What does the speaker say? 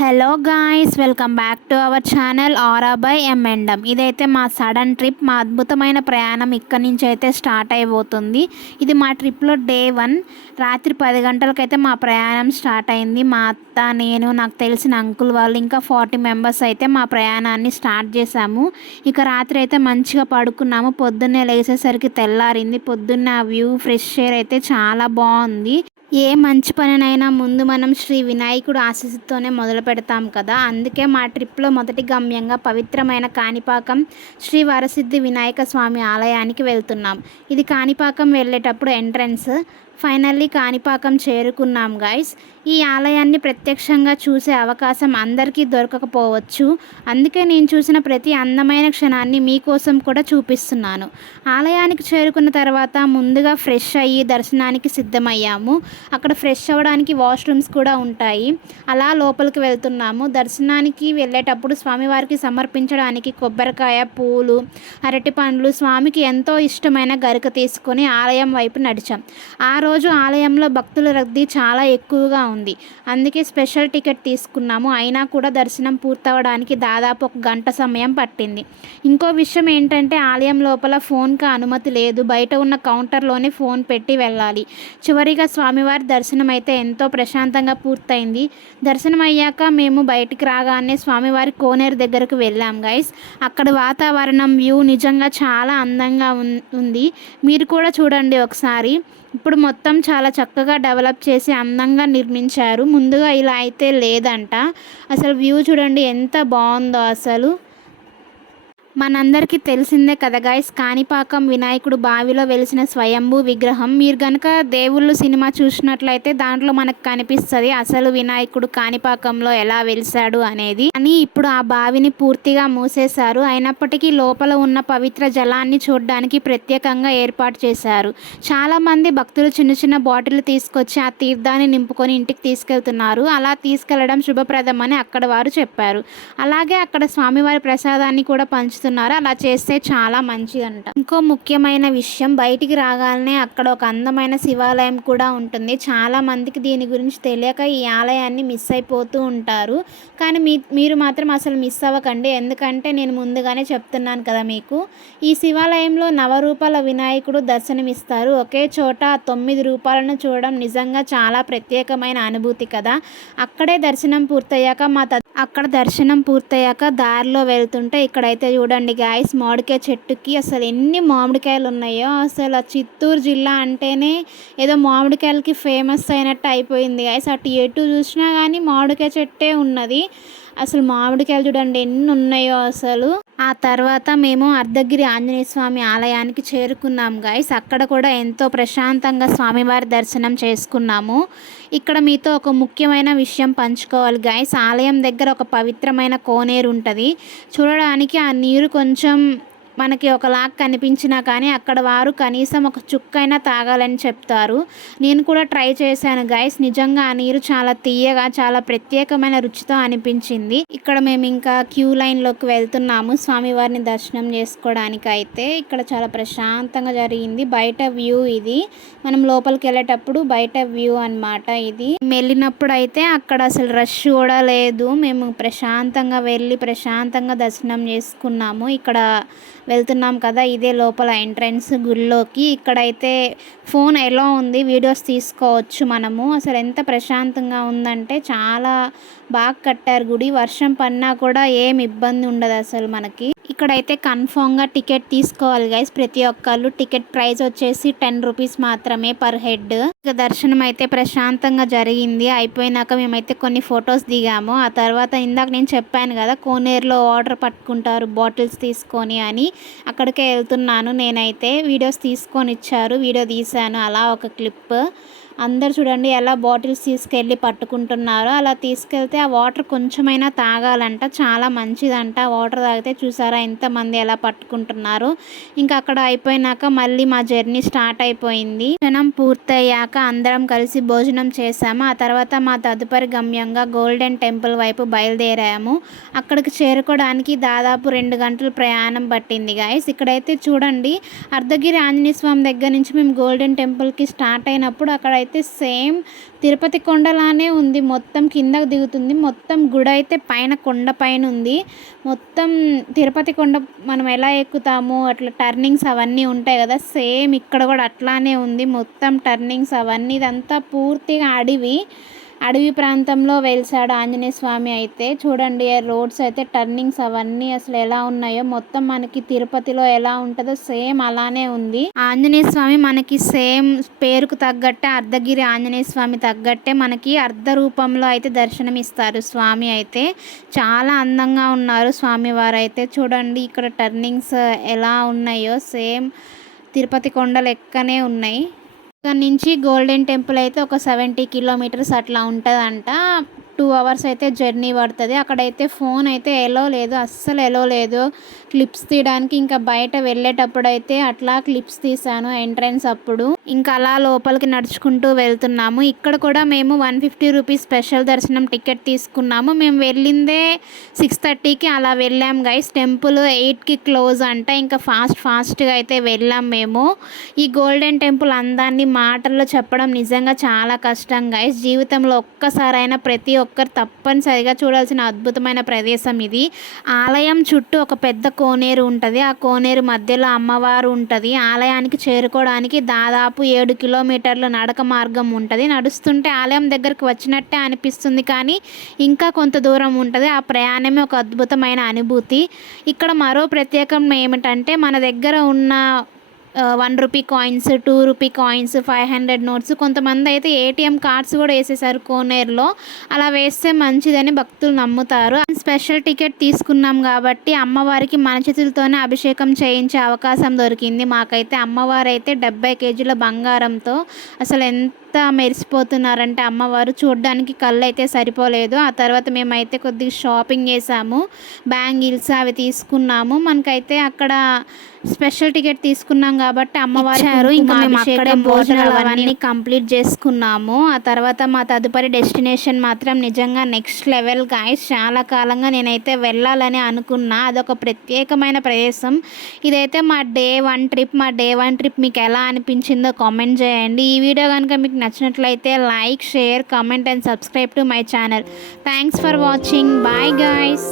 Hello guys, welcome back to our channel Aura by ఎంఎండం. ఇదైతే మా సడన్ ట్రిప్, మా అద్భుతమైన ప్రయాణం ఇక్కడి నుంచి అయితే స్టార్ట్ అయిపోతుంది. ఇది మా ట్రిప్లో డే 1. రాత్రి 10 గంటలకైతే మా ప్రయాణం స్టార్ట్ అయింది. మా అత్త, నేను, నాకు తెలిసిన అంకుల్ వాళ్ళు ఇంకా 40 మెంబర్స్ అయితే మా ప్రయాణాన్ని స్టార్ట్ చేశాము. ఇక రాత్రి అయితే మంచిగా పడుకున్నాము. పొద్దున్నే లేచేసరికి తెల్లారింది. పొద్దున్న వ్యూ, ఫ్రెష్ ఎయిర్ అయితే చాలా బాగుంది. ఏ మంచి పనినైనా ముందు మనం శ్రీ వినాయకుడు ఆశీస్సుతోనే మొదలు పెడతాం కదా. అందుకే మా ట్రిప్లో మొదటి గమ్యంగా పవిత్రమైన కాణిపాకం శ్రీ వరసిద్ధి వినాయక స్వామి ఆలయానికి వెళ్తున్నాం. ఇది కాణిపాకం వెళ్ళేటప్పుడు ఎంట్రన్స్. ఫైనల్లీ కాణిపాకం చేరుకున్నాం గాయ్స్. ఈ ఆలయాన్ని ప్రత్యక్షంగా చూసే అవకాశం అందరికీ దొరకకపోవచ్చు. అందుకే నేను చూసిన ప్రతి అందమైన క్షణాన్ని మీకోసం కూడా చూపిస్తున్నాను. ఆలయానికి చేరుకున్న తర్వాత ముందుగా ఫ్రెష్ అయ్యి దర్శనానికి సిద్ధమయ్యాము. అక్కడ ఫ్రెష్ అవ్వడానికి వాష్రూమ్స్ కూడా ఉంటాయి. అలా లోపలికి వెళ్తున్నాము. దర్శనానికి వెళ్ళేటప్పుడు స్వామివారికి సమర్పించడానికి కొబ్బరికాయ, పూలు, అరటి పండ్లు, స్వామికి ఎంతో ఇష్టమైన గరిక తీసుకొని ఆలయం వైపు నడిచాం. ఆ రోజు ఆలయంలో భక్తుల రద్దీ చాలా ఎక్కువగా ఉంది. అందుకే స్పెషల్ టికెట్ తీసుకున్నాము. అయినా కూడా దర్శనం పూర్తవడానికి దాదాపు 1 గంట సమయం పట్టింది. ఇంకో విషయం ఏంటంటే ఆలయం లోపల ఫోన్కి అనుమతి లేదు. బయట ఉన్న కౌంటర్లోనే ఫోన్ పెట్టి వెళ్ళాలి. చివరిగా స్వామివారి దర్శనం అయితే ఎంతో ప్రశాంతంగా పూర్తయింది. దర్శనం అయ్యాక మేము బయటికి రాగానే స్వామివారి కోనేరు దగ్గరకు వెళ్ళాం గైస్. అక్కడ వాతావరణం, వ్యూ నిజంగా చాలా అందంగా ఉంది. మీరు కూడా చూడండి ఒకసారి. ఇప్పుడు మొత్తం చాలా చక్కగా డెవలప్ చేసి అందంగా నిర్మించారు. ముందుగా ఇలా అయితే లేదంట. అసలు వ్యూ చూడండి ఎంత బాగుందో అసలు. మనందరికీ తెలిసిందే కదా గాయస్, కాణిపాకం వినాయకుడు బావిలో వెలిసిన స్వయంభూ విగ్రహం. మీరు కనుక దేవుళ్ళు సినిమా చూసినట్లయితే దాంట్లో మనకు కనిపిస్తుంది అసలు వినాయకుడు కాణిపాకంలో ఎలా వెలిసాడు అనేది. అని ఇప్పుడు ఆ బావిని పూర్తిగా మూసేశారు. అయినప్పటికీ లోపల ఉన్న పవిత్ర జలాన్ని చూడడానికి ప్రత్యేకంగా ఏర్పాటు చేశారు. చాలామంది భక్తులు చిన్న చిన్న బాటిల్ తీసుకొచ్చి ఆ తీర్థాన్ని నింపుకొని ఇంటికి తీసుకెళ్తున్నారు. అలా తీసుకెళ్లడం శుభప్రదమని అక్కడ వారు చెప్పారు. అలాగే అక్కడ స్వామివారి ప్రసాదాన్ని కూడా పంచుతున్నారు. అలా చేస్తే చాలా మంచిదంట. ఇంకో ముఖ్యమైన విషయం, బయటికి రాగానే అక్కడ ఒక అందమైన శివాలయం కూడా ఉంటుంది. చాలా మందికి దీని గురించి తెలియక ఈ ఆలయాన్ని మిస్ అయిపోతూ ఉంటారు. కానీ మీరు మాత్రం అసలు మిస్ అవ్వకండి. ఎందుకంటే నేను ముందుగానే చెప్తున్నాను కదా మీకు. ఈ శివాలయంలో నవరూపాల వినాయకుడు దర్శనమిస్తారు. ఒకే చోట 9 రూపాలను చూడడం నిజంగా చాలా ప్రత్యేకమైన అనుభూతి కదా. అక్కడ దర్శనం పూర్తయ్యాక దారిలో వెళ్తుంటే ఇక్కడైతే చూడండి గాయస్, మామిడికాయ చెట్టుకి అసలు ఎన్ని మామిడికాయలు ఉన్నాయో. అసలు చిత్తూరు జిల్లా అంటేనే ఏదో మామిడికాయలకి ఫేమస్ అయినట్టు అయిపోయింది గాయస్. అటు ఎటు చూసినా కానీ మామిడికాయ చెట్టే ఉన్నది. అసలు మామిడికాయలు చూడండి ఎన్ని ఉన్నాయో అసలు. ఆ తర్వాత మేము అర్ధగిరి ఆంజనేయ స్వామి ఆలయానికి చేరుకున్నాం గాయస్. అక్కడ కూడా ఎంతో ప్రశాంతంగా స్వామివారి దర్శనం చేసుకున్నాము. ఇక్కడ మీతో ఒక ముఖ్యమైన విషయం పంచుకోవాలి గాయస్. ఆలయం దగ్గర ఒక పవిత్రమైన కోనేరు ఉంటుంది. చూడడానికి ఆ నీరు కొంచెం మనకి ఒకలాగా కనిపించినా కానీ అక్కడ వారు కనీసం ఒక చుక్కైనా తాగాలని చెప్తారు. నేను కూడా ట్రై చేశాను గైస్. నిజంగా ఆ నీరు చాలా తీయగా, చాలా ప్రత్యేకమైన రుచితో అనిపించింది. ఇక్కడ మేము ఇంకా క్యూ లైన్లోకి వెళ్తున్నాము స్వామివారిని దర్శనం చేసుకోవడానికి. అయితే ఇక్కడ చాలా ప్రశాంతంగా జరిగింది. బయట వ్యూ ఇది. మనం లోపలికి వెళ్ళేటప్పుడు బయట వ్యూ అన్నమాట ఇది. వెళ్ళినప్పుడు అయితే అక్కడ అసలు రష్ కూడా లేదు. మేము ప్రశాంతంగా వెళ్ళి ప్రశాంతంగా దర్శనం చేసుకున్నాము. ఇక్కడ వెళ్తున్నాం కదా, ఇదే లోపల ఎంట్రన్స్ గుడిలోకి. ఇక్కడైతే ఫోన్ ఎలా ఉంది, వీడియోస్ తీసుకోవచ్చు మనము. అసలు ఎంత ప్రశాంతంగా ఉందంటే చాలా బాగా కట్టారు గుడి. వర్షం పడినా కూడా ఏం ఇబ్బంది ఉండదు అసలు మనకి. ఇక్కడైతే కన్ఫామ్గా టికెట్ తీసుకోవాలి గైస్ ప్రతి ఒక్కళ్ళు. టికెట్ ప్రైస్ వచ్చేసి 10 రూపీస్ మాత్రమే పర్ హెడ్. ఇక దర్శనం అయితే ప్రశాంతంగా జరిగింది. అయిపోయినాక మేమైతే కొన్ని ఫొటోస్ దిగాము. ఆ తర్వాత ఇందాక నేను చెప్పాను కదా కోనేరులో వాటర్ పట్టుకుంటారు బాటిల్స్ తీసుకొని అని, అక్కడికే వెళ్తున్నాను నేనైతే. వీడియోస్ తీసుకొని ఇచ్చారు, వీడియో తీశాను అలా ఒక క్లిప్. అందరు చూడండి ఎలా బాటిల్స్ తీసుకెళ్ళి పట్టుకుంటున్నారో. అలా తీసుకెళ్తే ఆ వాటర్ కొంచెమైనా తాగాలంట, చాలా మంచిదంట. వాటర్ తాగితే చూసారా ఎంతమంది ఎలా పట్టుకుంటున్నారు. ఇంకా అక్కడ అయిపోయినాక మళ్ళీ మా జర్నీ స్టార్ట్ అయిపోయింది. దర్శనం పూర్తయ్యాక అందరం కలిసి భోజనం చేసాము. ఆ తర్వాత మా తదుపరి గమ్యంగా గోల్డెన్ టెంపుల్ వైపు బయలుదేరాము. అక్కడికి చేరుకోవడానికి దాదాపు 2 గంటలు ప్రయాణం పట్టింది గాయస్. ఇక్కడైతే చూడండి అర్ధగిరి ఆంజనేయ స్వామి దగ్గర నుంచి మేము గోల్డెన్ టెంపుల్కి స్టార్ట్ అయినప్పుడు అక్కడ అయితే సేమ్ తిరుపతి కొండలానే ఉంది. మొత్తం కిందకు దిగుతుంది. మొత్తం గుడి అయితే పైన కొండ పైన ఉంది. మొత్తం తిరుపతి కొండ మనం ఎలా ఎక్కుతామో అట్లా టర్నింగ్స్ అవన్నీ ఉంటాయి కదా, సేమ్ ఇక్కడ కూడా అట్లానే ఉంది. మొత్తం టర్నింగ్స్ అవన్నీ, ఇదంతా పూర్తిగా అడవి ప్రాంతంలో వెలిసాడు ఆంజనేయ స్వామి. అయితే చూడండి రోడ్స్ అయితే టర్నింగ్స్ అవన్నీ అసలు ఎలా ఉన్నాయో, మొత్తం మనకి తిరుపతిలో ఎలా ఉంటుందో సేమ్ అలానే ఉంది. ఆంజనేయ స్వామి మనకి సేమ్ పేరుకు తగ్గట్టే, అర్ధగిరి ఆంజనేయ స్వామి తగ్గట్టే మనకి అర్ధ రూపంలో అయితే దర్శనం ఇస్తారు స్వామి. అయితే చాలా అందంగా ఉన్నారు స్వామి వారు. అయితే చూడండి ఇక్కడ టర్నింగ్స్ ఎలా ఉన్నాయో సేమ్ తిరుపతి కొండ లెక్కనే ఉన్నాయి. ఇక్కడ నుంచి గోల్డెన్ టెంపుల్ అయితే ఒక 70 కిలోమీటర్స్ అట్లా ఉంటుందంట. 2 అవర్స్ అయితే జర్నీ పడుతుంది. అక్కడైతే ఫోన్ అయితే ఎలో లేదు, అస్సలు ఎలో లేదు క్లిప్స్ తీయడానికి. ఇంకా బయట వెళ్ళేటప్పుడు అయితే అట్లా క్లిప్స్ తీసాను ఎంట్రన్స్ అప్పుడు. ఇంకా అలా లోపలికి నడుచుకుంటూ వెళ్తున్నాము. ఇక్కడ కూడా మేము 150 రూపీస్ స్పెషల్ దర్శనం టికెట్ తీసుకున్నాము. మేము వెళ్ళిందే 6:30కి అలా వెళ్ళాం గైస్. టెంపుల్ 8కి క్లోజ్ అంట. ఇంకా ఫాస్ట్గా అయితే వెళ్ళాం మేము. ఈ గోల్డెన్ టెంపుల్ అందాన్ని మాటల్లో చెప్పడం నిజంగా చాలా కష్టం గైస్. జీవితంలో ఒక్కసారైనా ప్రతి ఒక్కరు తప్పనిసరిగా చూడాల్సిన అద్భుతమైన ప్రదేశం ఇది. ఆలయం చుట్టూ ఒక పెద్ద కోనేరు ఉంటుంది. ఆ కోనేరు మధ్యలో అమ్మవారు ఉంటుంది. ఆలయానికి చేరుకోవడానికి దాదాపు 7 కిలోమీటర్ల నడక మార్గం ఉంటుంది. నడుస్తుంటే ఆలయం దగ్గరికి వచ్చినట్టే అనిపిస్తుంది, కానీ ఇంకా కొంత దూరం ఉంటుంది. ఆ ప్రయాణమే ఒక అద్భుతమైన అనుభూతి. ఇక్కడ మరో ప్రత్యేకం ఏమిటంటే మన దగ్గర ఉన్న 1 rupee coins, 2 rupee coins, 500 notes, కొంతమంది అయితే ఏటీఎం కార్డ్స్ కూడా వేసేసారు కోనేరులో. అలా వేస్తే మంచిదని భక్తులు నమ్ముతారు. స్పెషల్ టికెట్ తీసుకున్నాం కాబట్టి అమ్మవారికి మన చేతులతోనే అభిషేకం చేయించే అవకాశం దొరికింది మాకైతే. అమ్మవారు అయితే 70 కేజీల బంగారంతో అసలు ఎంత మెరిసిపోతున్నారంటే అమ్మవారు, చూడడానికి కళ్ళు అయితే సరిపోలేదు. ఆ తర్వాత మేమైతే కొద్దిగా షాపింగ్ చేసాము, బ్యాంగిల్స్ అవి తీసుకున్నాము. మనకైతే అక్కడ స్పెషల్ టికెట్ తీసుకున్నాం కాబట్టి అమ్మవారు ఇంకా మేము అక్కడే భోజనాలు అవన్నీ కంప్లీట్ చేసుకున్నాము. ఆ తర్వాత మా తదుపరి డెస్టినేషన్ మాత్రం నిజంగా నెక్స్ట్ లెవెల్ గైస్. చాలా కాలంగా నేనైతే వెళ్ళాలని అనుకున్నా. అదొక ప్రత్యేకమైన ప్రదేశం. ఇదైతే మా డే 1 ట్రిప్. మీకు ఎలా అనిపించిందో కామెంట్ చేయండి. ఈ వీడియో కనుక మీకు నచ్చినట్లయితే like, share, comment and subscribe to my channel. Thanks for watching. Bye guys.